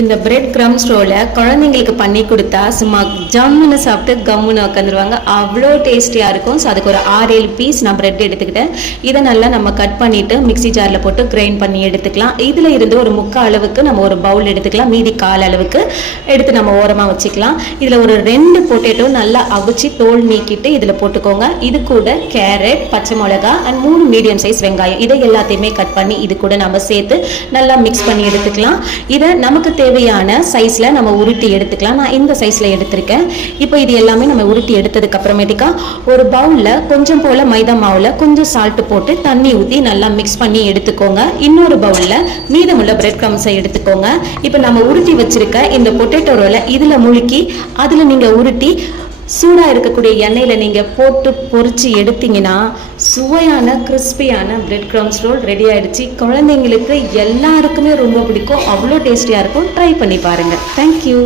இந்த bread crumbs ரோலை குழந்தைங்களுக்கு பண்ணி கொடுத்தா சும்மா ஜம்முன்னு சாப்பிட்டு கம்முன்னு உட்காந்துருவாங்க. அவ்வளோ டேஸ்டியாக இருக்கும். ஸோ அதுக்கு ஒரு 6-7 பீஸ் நான் பிரெட் எடுத்துக்கிட்டேன். இதை நல்லா நம்ம கட் பண்ணிவிட்டு மிக்சி ஜாரில் போட்டு கிரைண்ட் பண்ணி எடுத்துக்கலாம். இதில் இருந்து ஒரு 3/4 அளவுக்கு நம்ம ஒரு பவுல் எடுத்துக்கலாம். மீதி 1/4 அளவுக்கு எடுத்து நம்ம ஓரமாக வச்சுக்கலாம். இதில் ஒரு 2 பொட்டேட்டோ நல்லா அவிச்சு தோல் நீக்கிட்டு இதில் போட்டுக்கோங்க. இது கூட கேரட், பச்சை மிளகா அண்ட் 3 மீடியம் சைஸ் வெங்காயம், இதை எல்லாத்தையுமே கட் பண்ணி இது கூட நம்ம சேர்த்து நல்லா மிக்ஸ் பண்ணி எடுத்துக்கலாம். இதை நமக்கு தேவையான சைஸ்ல நம்ம உருட்டி எடுத்துக்கலாம். நான் இந்த சைஸ்ல எடுத்திருக்கேன். இப்போ இது எல்லாமே நம்ம உருட்டி எடுத்ததுக்கு அப்புறமேட்டுக்கா ஒரு பவுல்ல கொஞ்சம் போல மைதா மாவுல கொஞ்சம் சால்ட் போட்டு தண்ணி ஊற்றி நல்லா மிக்ஸ் பண்ணி எடுத்துக்கோங்க. இன்னொரு பவுல்ல மீதமுள்ள பிரெட் க்ரம்ஸை எடுத்துக்கோங்க. இப்போ நம்ம உருட்டி வச்சிருக்க இந்த பொட்டேட்டோ ரோலை இதுல முழுக்கி அதுல நீங்க உருட்டி சூடாக இருக்கக்கூடிய எண்ணெயில் நீங்கள் போட்டு பொரிச்சு எடுத்தீங்கன்னா சுவையான கிறிஸ்பியான பிரெட் க்ரம்ஸ் ரோல் ரெடி ஆகிடுச்சு. குழந்தைங்களுக்கு எல்லாருக்குமே ரொம்ப பிடிக்கும். அவ்வளோ டேஸ்டியாக இருக்கும். ட்ரை பண்ணி பாருங்கள். தேங்க்யூ.